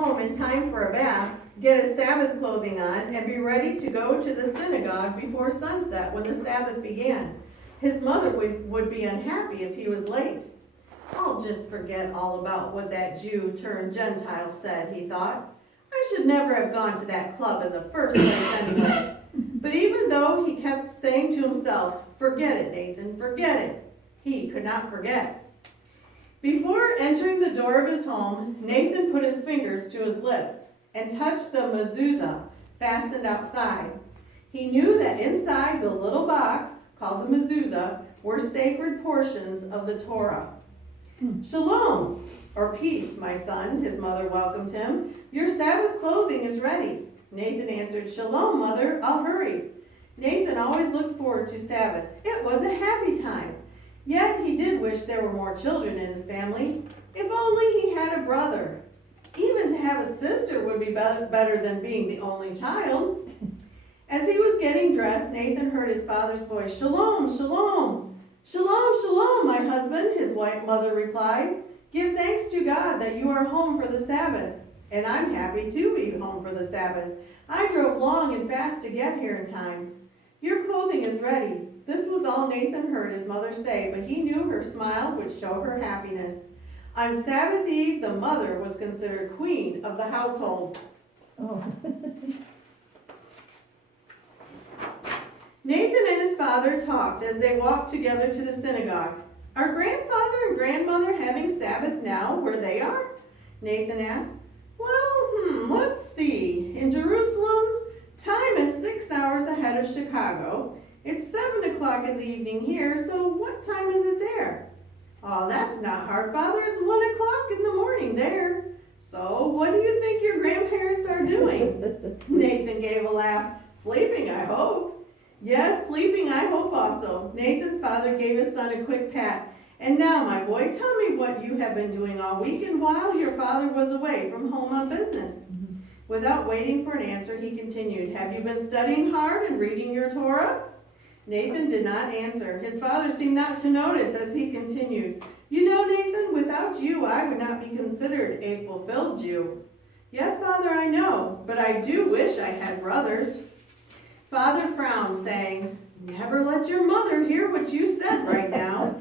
home in time for a bath, get his Sabbath clothing on, and be ready to go to the synagogue before sunset when the Sabbath began. His mother would be unhappy if he was late. I'll just forget all about what that Jew turned Gentile said, he thought. I should never have gone to that club in the first place anyway. But even though he kept saying to himself, forget it, Nathan, forget it, he could not forget. Before entering the door of his home, Nathan put his fingers to his lips and touched the mezuzah fastened outside. He knew that inside the little box, called the mezuzah, were sacred portions of the Torah. Shalom, or peace, my son, his mother welcomed him. Your Sabbath clothing is ready. Nathan answered, Shalom, mother, I'll hurry. Nathan always looked forward to Sabbath. It was a happy time. Yet he did wish there were more children in his family. If only he had a brother. Even to have a sister would be better than being the only child. As he was getting dressed, Nathan heard his father's voice, Shalom, shalom. Shalom, shalom, my husband, his wife mother replied. Give thanks to God that you are home for the Sabbath. And I'm happy to be home for the Sabbath. I drove long and fast to get here in time. Your clothing is ready. This was all Nathan heard his mother say, but he knew her smile would show her happiness. On Sabbath Eve, the mother was considered queen of the household. Oh. Nathan and his father talked as they walked together to the synagogue. Are grandfather and grandmother having Sabbath now where they are? Nathan asked. Well, let's see. In Jerusalem, time is 6 hours ahead of Chicago. It's 7 o'clock in the evening here, so what time is it there? Oh, that's not hard, Father. It's 1 o'clock in the morning there. So what do you think your grandparents are doing? Nathan gave a laugh. Sleeping, I hope. Yes, sleeping, I hope also. Nathan's father gave his son a quick pat. And now, my boy, tell me what you have been doing all week and while your father was away from home on business. Without waiting for an answer, he continued, have you been studying hard and reading your Torah? Nathan did not answer. His father seemed not to notice as he continued, you know, Nathan, without you, I would not be considered a fulfilled Jew. Yes, Father, I know, but I do wish I had brothers. Father frowned, saying, never let your mother hear what you said right now.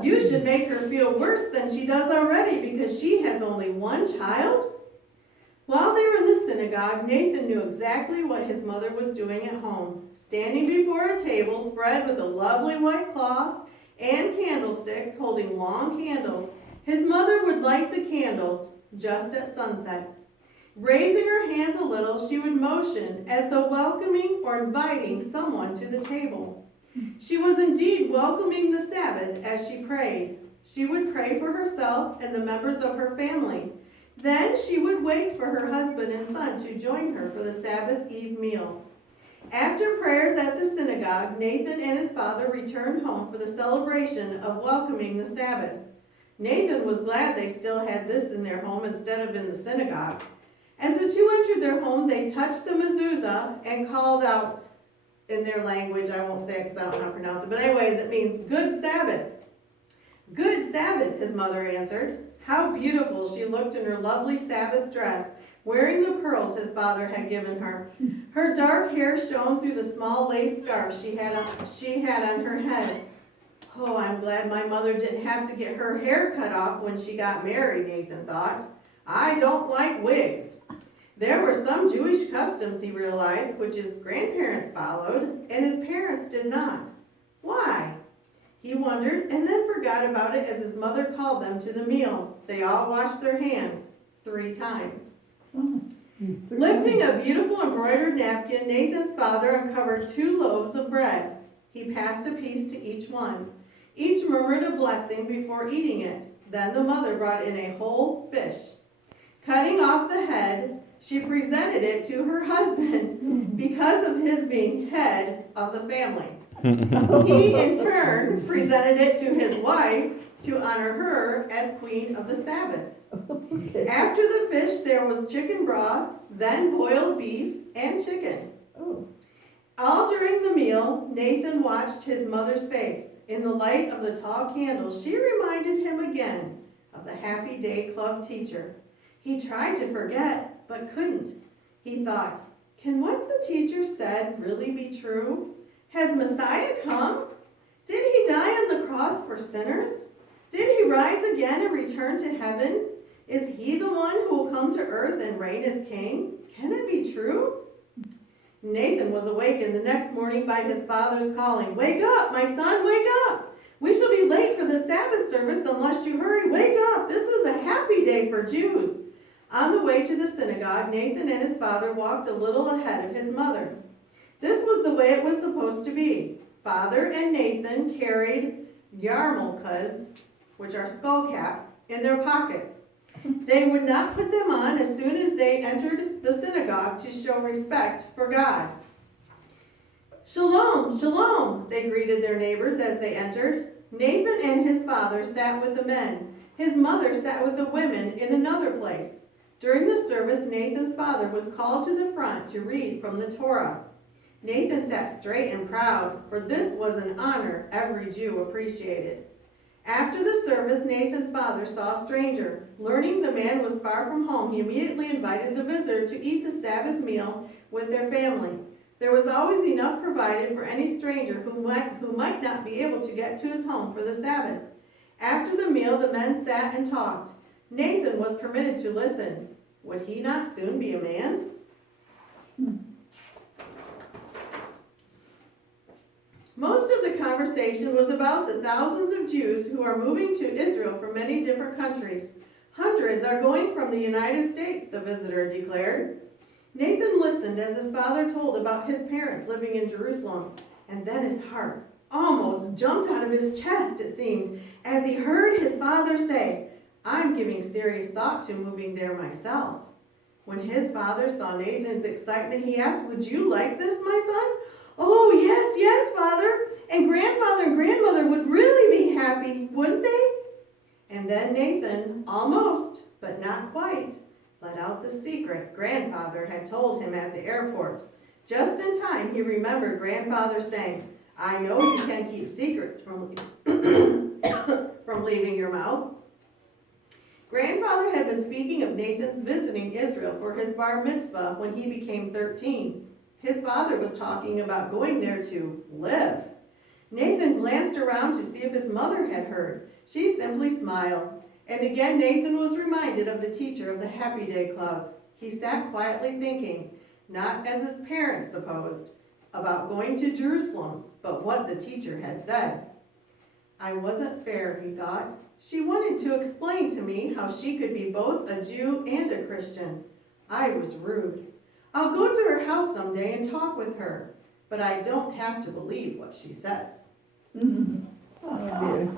You should make her feel worse than she does already because she has only one child. While they were in the synagogue, Nathan knew exactly what his mother was doing at home. Standing before a table spread with a lovely white cloth and candlesticks holding long candles, his mother would light the candles just at sunset. Raising her hands a little, she would motion as though welcoming or inviting someone to the table. She was indeed welcoming the Sabbath as she prayed. She would pray for herself and the members of her family. Then she would wait for her husband and son to join her for the Sabbath Eve meal. After prayers at the synagogue, Nathan and his father returned home for the celebration of welcoming the Sabbath. Nathan was glad they still had this in their home instead of in the synagogue. As the two entered their home, they touched the mezuzah and called out in their language, I won't say it because I don't know how to pronounce it, but anyways, it means good Sabbath. Good Sabbath, his mother answered. How beautiful she looked in her lovely Sabbath dress, wearing the pearls his father had given her. Her dark hair shone through the small lace scarf she had on her head. Oh, I'm glad my mother didn't have to get her hair cut off when she got married, Nathan thought. I don't like wigs. There were some Jewish customs, he realized, which his grandparents followed, and his parents did not. Why? He wondered, and then forgot about it as his mother called them to the meal. They all washed their hands 3 times. Lifting a beautiful embroidered napkin, Nathan's father uncovered 2 loaves of bread. He passed a piece to each one. Each murmured a blessing before eating it. Then the mother brought in a whole fish. Cutting off the head, she presented it to her husband because of his being head of the family. He, in turn, presented it to his wife to honor her as queen of the Sabbath. Okay. After the fish, there was chicken broth, then boiled beef and chicken. Oh. All during the meal, Nathan watched his mother's face. In the light of the tall candles, she reminded him again of the Happy Day Club teacher. He tried to forget, but couldn't. He thought, can what the teacher said really be true? Has Messiah come? Did he die on the cross for sinners? Did he rise again and return to heaven? Is he the one who will come to earth and reign as king? Can it be true? Nathan was awakened the next morning by his father's calling. Wake up, my son, wake up. We shall be late for the Sabbath service unless you hurry. Wake up, this is a happy day for Jews. On the way to the synagogue, Nathan and his father walked a little ahead of his mother. This was the way it was supposed to be. Father and Nathan carried yarmulkes, which are skull caps, in their pockets. They would not put them on as soon as they entered the synagogue to show respect for God. Shalom, shalom, they greeted their neighbors as they entered. Nathan and his father sat with the men. His mother sat with the women in another place. During the service, Nathan's father was called to the front to read from the Torah. Nathan sat straight and proud, for this was an honor every Jew appreciated. After the service, Nathan's father saw a stranger. Learning the man was far from home, he immediately invited the visitor to eat the Sabbath meal with their family. There was always enough provided for any stranger who might not be able to get to his home for the Sabbath. After the meal, the men sat and talked. Nathan was permitted to listen. Would he not soon be a man? Most of the conversation was about the thousands of Jews who are moving to Israel from many different countries. Hundreds are going from the United States, the visitor declared. Nathan listened as his father told about his parents living in Jerusalem, and then his heart almost jumped out of his chest, it seemed, as he heard his father say, I'm giving serious thought to moving there myself. When his father saw Nathan's excitement, he asked, would you like this, my son? Oh, yes, yes, father. And grandfather and grandmother would really be happy, wouldn't they? And then Nathan, almost, but not quite, let out the secret grandfather had told him at the airport. Just in time, he remembered grandfather saying, I know you can keep secrets from leaving your mouth. Grandfather had been speaking of Nathan's visiting Israel for his bar mitzvah when he became 13. His father was talking about going there to live. Nathan glanced around to see if his mother had heard. She simply smiled. And again Nathan was reminded of the teacher of the Happy Day Club. He sat quietly thinking, not as his parents supposed, about going to Jerusalem, but what the teacher had said. I wasn't fair, he thought. She wanted to explain to me how she could be both a Jew and a Christian. I was rude. I'll go to her house someday and talk with her, but I don't have to believe what she says. Oh, dear.